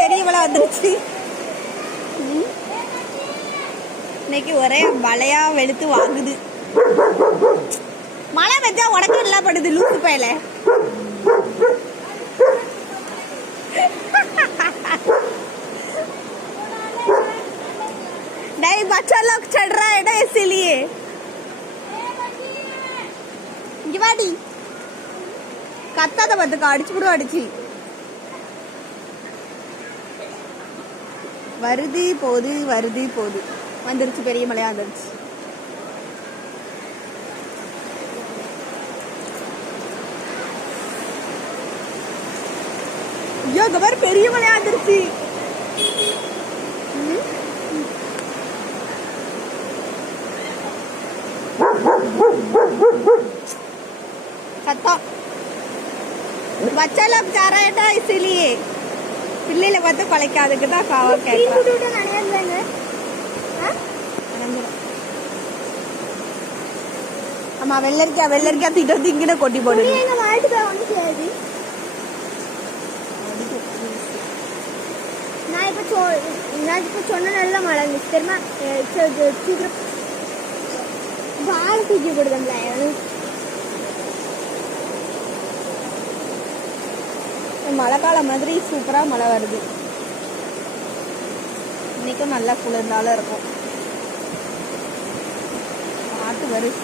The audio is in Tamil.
பெரிய மழை வந்துருச்சு. இன்னைக்கு ஒரே மழையா வெளுத்து வாங்குது. மழை பெஞ்சா உடனே எல்லாம் படுது லூசு பையல. नहीं बच्चा लोग चढ़ रहा है ना इसीलिए. वाड़ी கத்தாத பத்துக்கு அடிச்சு கூட அடிச்சு வருதி போது வந்துருச்சு. பெரிய மழையா வந்துருச்சு. ஐயோ இந்த மாதிரி பெரிய மழையா வந்துருச்சு. बच्चा लोग जा रहा है ना इसीलिए पिल्ले பார்த்து கொலைக்காதுக்கு தான் காவ கேக்குறாங்க. அம்மா வெள்ளரிக்கா திட்டு இங்கன கொட்டி போடு. எங்க வாழ்க்கை வந்து சேதி நான் இப்ப சொன்ன நல்ல மழை தெரியுமா. சீக்கிரம் வாழை தூக்கி போடுதம்ல. மழை காலம் மாதிரி சூப்பரா மழை வருது. இன்னைக்கும் நல்லா குளிர்ந்தாலும் இருக்கும். காட்டு வரும்.